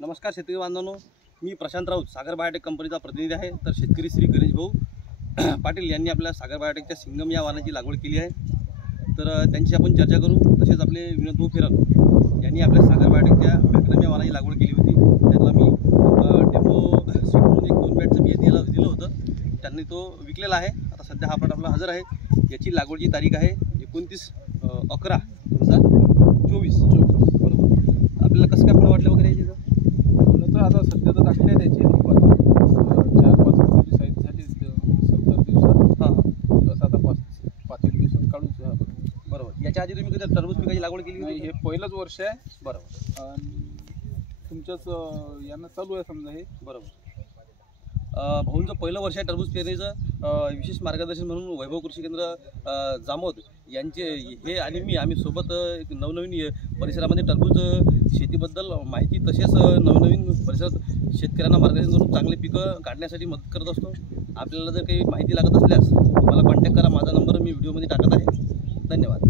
नमस्कार शेतकरी बांधवांनो, मी प्रशांत राऊत सागर बायोटेक कंपनीचा प्रतिनिधी आहे। तर शेतकरी श्री गणेश भाऊ पाटील यांनी आपल्या सागर बायोटेकच्या सिंगम या वाहनाची लागवड केली आहे। तर त्यांची आपण चर्चा करू। तसेच आपले विनोद भाऊ फिरल यांनी आपल्या सागर बायोटेकच्या मॅग्नम या वाहनाची लागवड केली होती। त्यांना मी डेमो सीट म्हणून एक 2 बॅटचं बिया दिलं होतं, त्यांनी तो विकलेला आहे। आता सध्या हा प्लॉट आपला हजर आहे। याची लागवडची तारीख आहे 29/11/2024 बरोबर। आपल्याला कसं काय फळ वाटलं वगैरे याची? तर आता सध्या तर टाकले त्याचे 4-5 किलोची साईज झाली 70 दिवसात। हां बस आता 5 दिवसात काढूच बरोबर। याच्या आधी तुम्ही कधी टरबूज पिकाची लागवड केली नाही, होती? हे पहिलंच वर्ष आहे बरोबर। आणि तुमच्याच यांना चालू आहे समजा हे बरोबर। भाऊंचं पहिलं वर्ष आहे टरबूज पेरणीचं। विशेष मार्गदर्शन म्हणून वैभव कृषी केंद्र जामोद यांचे हे आणि आम्ही सोबत एक नवनवीन परिसरामध्ये टरबूज शेतीबद्दल माहिती तसेच नवनवीन परिसरात शेतकऱ्यांना मार्गदर्शन करून चांगले पिकं काढण्यासाठी मदत करत असतो। आपल्याला जर काही माहिती लागत असल्यास मला कॉन्टॅक्ट करा। माझा नंबर मी व्हिडिओमध्ये टाकत आहे। धन्यवाद।